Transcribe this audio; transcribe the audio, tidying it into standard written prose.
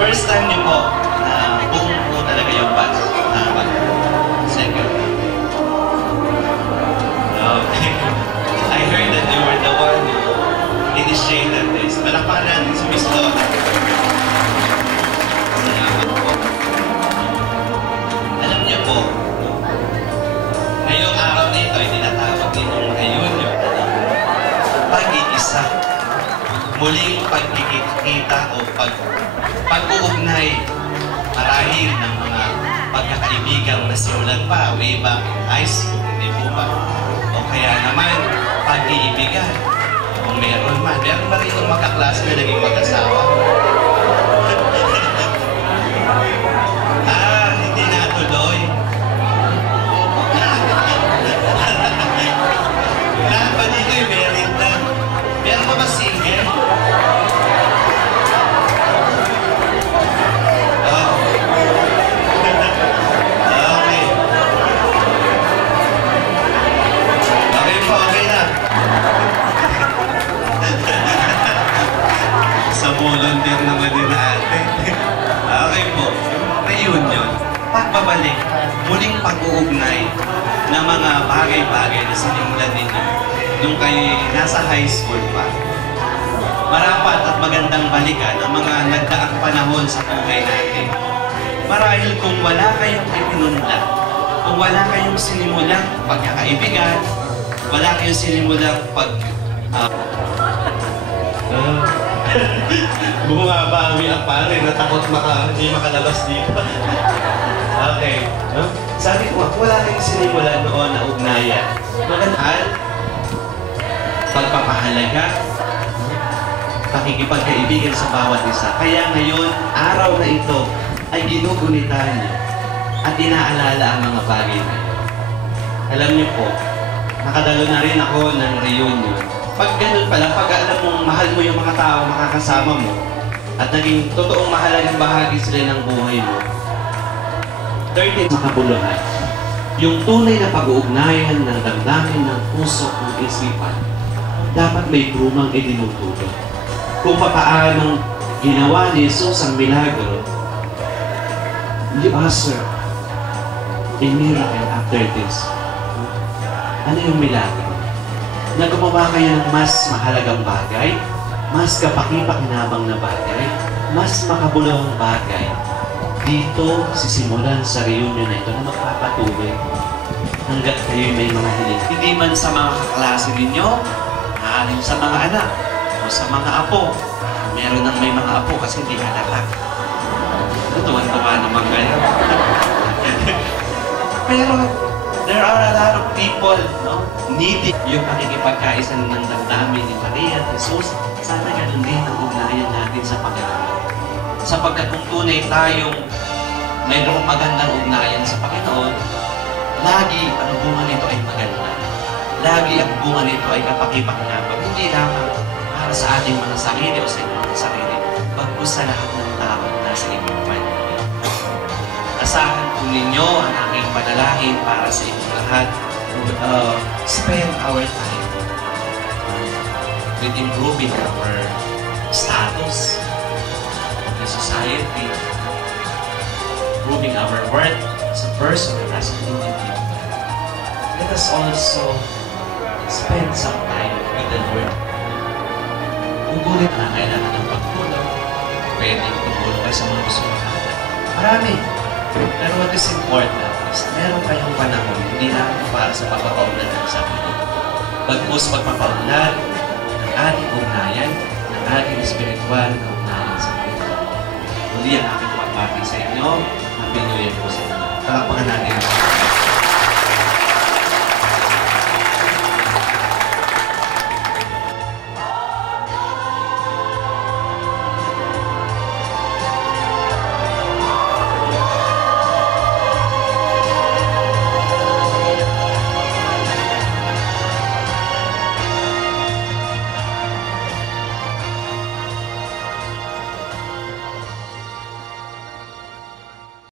First time niyo po na buong po talaga yung bus. Second time. Okay. I heard that you were the one who initiated this. Malakpakan natin si Miss Lola. Salamat po. Alam niyo po, ngayong araw na ito ay tinatawag ninyong reunion. Pag-iisa. Muling pagkikita o pag-uugnay marahil ng mga pagkakaibigang nasimulan pa way back high school, hindi po ba? O kaya naman, pag-iibigan. Kung meron man. Meron ba rin itong magkaklase na naging mag-asawa? Hindi natuloy. Lahat ba dito yung married na? Meron pa ba single? Volunteer naman din ate. Okay po. Reunion. Pagbabalik. Muling pag-uugnay ng mga bagay-bagay na sinimulan ninyo nung kayo nasa high school pa. Marapat at magandang balikan ang mga nagdaang panahon sa buhay natin. Marahil kung wala kayong ipinunla, kung wala kayong sinimulang pagkakaibigan, wala kayong sinimulang bumabawi ang pare, natakot hindi makalabas dito. Okay. No? Sabi ko, wala kayong sinimulan noon na ugnayan. Magandaan, pagpapahalaga, pakikipagkaibigan sa bawat isa. Kaya ngayon, araw na ito ay ginugulitan niyo at inaalala ang mga bagay na ito. Alam niyo po, nakadalo na rin ako ng reunion. Pag ganun pala, pag alam mong mahal mo yung mga tao makakasama mo at naging totoong mahalagang bahagi sila ng buhay mo, 13 sa kabuluhan, yung tunay na pag-uugnayan ng damdamin ng puso ng isipan, dapat may brumang itinutulog. Kung papaanong ginawa ni Jesus ang milagro, you ask, sir, a miracle after this. Ano yung milagro? Na gumawa kayo ng mas mahalagang bagay, mas kapakipakinabang na bagay, mas makabulawang bagay. Dito, sisimulan sa reunion na ito na magpapatuloy hanggat kayo may mga hiling. Hindi man sa mga kaklase ninyo, maaaring sa mga anak, o sa mga apo. Meron nang may mga apo kasi hindi halata. Tuwan-tuwa naman kayo. Pero, there are a lot of people, no, needing yung pakikipagkaisa ng damdamin ni Maria at Jesus. Sana ganun din ang ugnayan natin sa Panginoon. Sapagkat kung tunay tayong mayroong magandang ugnayan sa Panginoon, lagi ang bunga nito ay maganda. Lagi ang bunga nito ay kapakipakinabang. Hindi lamang para sa ating mga sarili o sa inyong mga sarili, bagkus sa lahat ng tao na nasa inyong paligid. Asahan po ninyo ang aking panalangin para sa inyong lahat. Spend our time with improving our status in the society, improving our worth as a person and as an individual. Let us also spend some time with the Lord. Kung gulit na kailangan ng pagtulong, pwedeng tumulong kayo sa mga gusto ng natin. Marami. Pero what is important is meron kayong panahon, hindi lang para sa pagpapaunlad ng sarili. Bagkus pagpapaunlad ng ating ugnayan, ng ating spiritual na ugnayan sa Panginoon. Muli ang aking pagbati sa inyo. Happy New Year po sa inyo. Palakpakan natin.